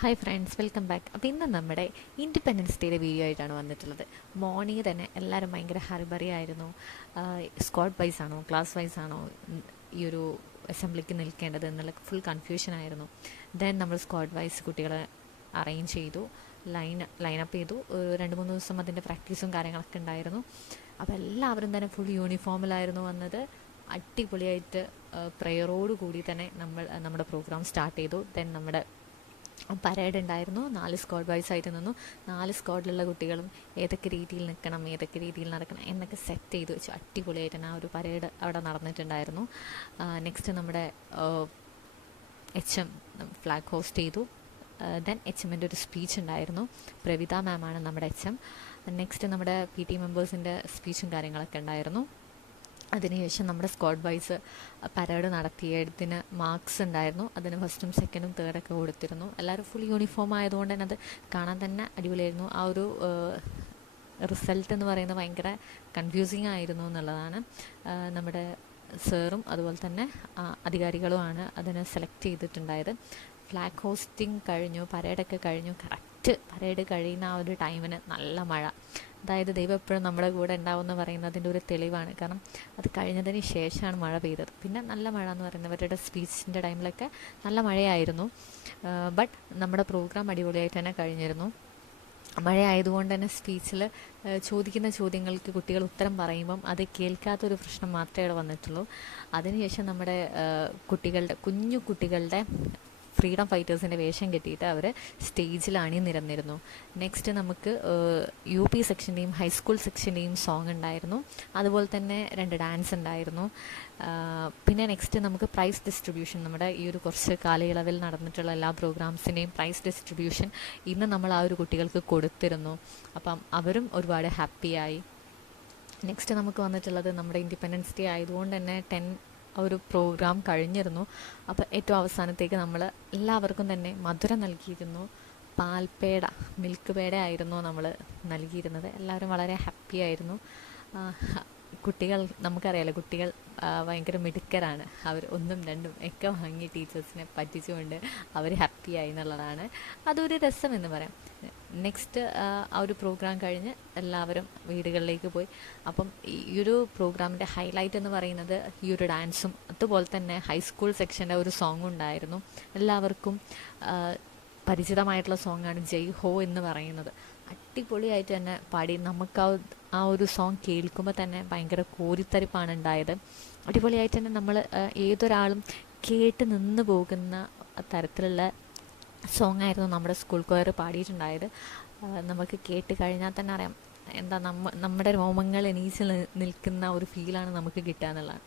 Hi friends, welcome back. അപ്പോൾ ഇന്ന് നമ്മുടെ ഇൻഡിപെൻഡൻസ് ഡേയുടെ വീഡിയോ ആയിട്ടാണ് വന്നിട്ടുള്ളത്. മോർണിംഗ് തന്നെ എല്ലാവരും ഭയങ്കര ഹറിബറി ആയിരുന്നു. സ്ക്വാഡ് വൈസ് ആണോ ക്ലാസ് വൈസ് ആണോ ഈ ഒരു അസംബ്ലിക്ക് നിൽക്കേണ്ടത് എന്നുള്ള ഫുൾ കൺഫ്യൂഷൻ ആയിരുന്നു. ദെൻ നമ്മൾ സ്ക്വാഡ് വൈസ് കുട്ടികളെ അറേഞ്ച് ചെയ്തു, ലൈനപ്പ് ചെയ്തു. 2-3 ദിവസം അതിൻ്റെ പ്രാക്ടീസും കാര്യങ്ങളൊക്കെ ഉണ്ടായിരുന്നു. അപ്പോൾ എല്ലാവരും തന്നെ ഫുൾ യൂണിഫോമിലായിരുന്നു വന്നത്. അടിപൊളിയായിട്ട് പ്രെയറോട് കൂടി തന്നെ നമ്മുടെ പ്രോഗ്രാം സ്റ്റാർട്ട് ചെയ്തു. ദെൻ നമ്മുടെ പരേഡ് ഉണ്ടായിരുന്നു. 4 സ്ക്വാഡ് വൈസ് ആയിട്ട് നിന്നു. 4 സ്ക്വാഡിലുള്ള കുട്ടികളും ഏതൊക്കെ രീതിയിൽ നിൽക്കണം, ഏതൊക്കെ രീതിയിൽ നടക്കണം എന്നൊക്കെ സെറ്റ് ചെയ്ത് വെച്ചു. അടിപൊളിയായിട്ട് തന്നെ ആ ഒരു പരേഡ് അവിടെ നടന്നിട്ടുണ്ടായിരുന്നു. നെക്സ്റ്റ് നമ്മുടെ HM ഫ്ലാഗ് ഹോസ്റ്റ് ചെയ്തു. ദെൻ HMൻ്റെ ഒരു സ്പീച്ച് ഉണ്ടായിരുന്നു. പ്രവിത മാമാണ് നമ്മുടെ HM. നെക്സ്റ്റ് നമ്മുടെ PT മെമ്പേഴ്സിൻ്റെ സ്പീച്ചും കാര്യങ്ങളൊക്കെ ഉണ്ടായിരുന്നു. അതിനുശേഷം നമ്മുടെ സ്ക്വാഡ് വൈസ് പരേഡ് നടത്തിയതിന് മാർക്സ് ഉണ്ടായിരുന്നു. അതിന് ഫസ്റ്റും സെക്കൻഡും തേർഡൊക്കെ കൊടുത്തിരുന്നു. എല്ലാവരും ഫുൾ യൂണിഫോം ആയതുകൊണ്ട് തന്നെ അത് കാണാൻ തന്നെ അടിപൊളിയായിരുന്നു. ആ ഒരു റിസൾട്ട് എന്ന് പറയുന്നത് ഭയങ്കര കൺഫ്യൂസിങ് ആയിരുന്നു എന്നുള്ളതാണ്. നമ്മുടെ സാറും അതുപോലെ തന്നെ അധികാരികളുമാണ് അതിനെ സെലക്ട് ചെയ്തിട്ടുണ്ടായത്. ഫ്ലാഗ് ഹോസ്റ്റിംഗ് കഴിഞ്ഞു, പരേഡൊക്കെ കഴിഞ്ഞു. കറക്റ്റ് പരേഡ് കഴിയുന്ന ആ ഒരു ടൈമിന് നല്ല മഴ. അതായത് ദൈവം എപ്പോഴും നമ്മുടെ കൂടെ ഉണ്ടാവുമെന്ന് പറയുന്നതിൻ്റെ ഒരു തെളിവാണ്. കാരണം അത് കഴിഞ്ഞതിന് ശേഷമാണ് മഴ പെയ്തത്. പിന്നെ നല്ല മഴ എന്ന് പറയുന്നവരുടെ സ്പീച്ചിൻ്റെ ടൈമിലൊക്കെ നല്ല മഴയായിരുന്നു. ബട്ട് നമ്മുടെ പ്രോഗ്രാം അടിപൊളിയായിട്ട് തന്നെ കഴിഞ്ഞിരുന്നു. മഴ ആയതുകൊണ്ട് തന്നെ സ്പീച്ചിൽ ചോദിക്കുന്ന ചോദ്യങ്ങൾക്ക് കുട്ടികൾ ഉത്തരം പറയുമ്പം അത് കേൾക്കാത്തൊരു പ്രശ്നം മാത്രമേ ഇവിടെ വന്നിട്ടുള്ളൂ. അതിനുശേഷം നമ്മുടെ കുഞ്ഞു കുട്ടികളുടെ ഫ്രീഡം ഫൈറ്റേഴ്സിൻ്റെ വേഷം കെട്ടിയിട്ട് അവർ സ്റ്റേജിൽ അണിനിരന്നിരുന്നു. നെക്സ്റ്റ് നമുക്ക് UP സെക്ഷൻ്റെയും ഹൈസ്കൂൾ സെക്ഷൻ്റെയും സോങ് ഉണ്ടായിരുന്നു. അതുപോലെ തന്നെ 2 ഡാൻസ് ഉണ്ടായിരുന്നു. പിന്നെ നെക്സ്റ്റ് നമുക്ക് പ്രൈസ് ഡിസ്ട്രിബ്യൂഷൻ, നമ്മുടെ ഈ ഒരു കുറച്ച് കാലയളവിൽ നടന്നിട്ടുള്ള എല്ലാ പ്രോഗ്രാംസിൻ്റെയും പ്രൈസ് ഡിസ്ട്രിബ്യൂഷൻ ഇന്ന് നമ്മൾ ആ ഒരു കുട്ടികൾക്ക് കൊടുത്തിരുന്നു. അപ്പം അവരും ഒരുപാട് ഹാപ്പിയായി. നെക്സ്റ്റ് നമുക്ക് വന്നിട്ടുള്ളത് നമ്മുടെ ഇൻഡിപെൻഡൻസ് ഡേ ആയതുകൊണ്ട് തന്നെ ഒരു പ്രോഗ്രാം കഴിഞ്ഞിരുന്നു. അപ്പോൾ ഏറ്റവും അവസാനത്തേക്ക് നമ്മൾ എല്ലാവർക്കും തന്നെ മധുരം നൽകിയിരുന്നു. പാൽപ്പേട, മിൽക്ക് പേട ആയിരുന്നു നമ്മൾ നൽകിയിരുന്നത്. എല്ലാവരും വളരെ ഹാപ്പി ആയിരുന്നു. കുട്ടികൾ, നമുക്കറിയാലോ കുട്ടികൾ ഭയങ്കര മിടുക്കരാണ്. അവർ 1ഉം 2ഉം ഒക്കെ വാങ്ങി ടീച്ചേഴ്സിനെ പറ്റിച്ചുകൊണ്ട് അവർ ഹാപ്പിയായി എന്നുള്ളതാണ്. അതൊരു രസമെന്ന് പറയാം. നെക്സ്റ്റ് ആ ഒരു പ്രോഗ്രാം കഴിഞ്ഞ് എല്ലാവരും വീടുകളിലേക്ക് പോയി. അപ്പം ഈ ഒരു പ്രോഗ്രാമിൻ്റെ ഹൈലൈറ്റ് എന്ന് പറയുന്നത് ഈ ഒരു ഡാൻസും അതുപോലെ തന്നെ ഹൈസ്കൂൾ സെക്ഷൻ്റെ ഒരു സോങ്ങും ഉണ്ടായിരുന്നു. എല്ലാവർക്കും പരിചിതമായിട്ടുള്ള സോങ്ങാണ് ജയ് ഹോ എന്ന് പറയുന്നത്. അടിപൊളിയായിട്ട് തന്നെ പാടി. നമുക്ക് ആ ഒരു സോങ് കേൾക്കുമ്പോൾ തന്നെ ഭയങ്കര കോരിത്തരിപ്പാണ് ഉണ്ടായത്. അടിപൊളിയായിട്ട് തന്നെ നമ്മൾ ഏതൊരാളും കേട്ട് നിന്ന് പോകുന്ന തരത്തിലുള്ള സോങ് ആയിരുന്നു നമ്മുടെ സ്കൂൾ കൊയർ പാടിയിട്ടുണ്ടായത്. നമുക്ക് കേട്ട് കഴിഞ്ഞാൽ തന്നെ അറിയാം എന്താ നമ്മുടെ രോമങ്ങൾ എണീച്ച് നിൽക്കുന്ന ഒരു ഫീലാണ് നമുക്ക് കിട്ടുക എന്നുള്ളതാണ്.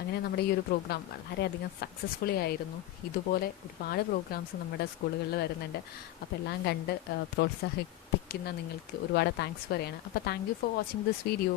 അങ്ങനെ നമ്മുടെ ഈ ഒരു പ്രോഗ്രാം വളരെയധികം സക്സസ്ഫുള്ളി ആയിരുന്നു. ഇതുപോലെ ഒരുപാട് പ്രോഗ്രാംസ് നമ്മുടെ സ്കൂളുകളിൽ വരുന്നുണ്ട്. അപ്പോൾ എല്ലാം കണ്ട് പ്രോത്സാഹിപ്പിക്കുന്ന നിങ്ങൾക്ക് ഒരുപാട് താങ്ക്സ് പറയാണ്. അപ്പോൾ thank you for watching this video.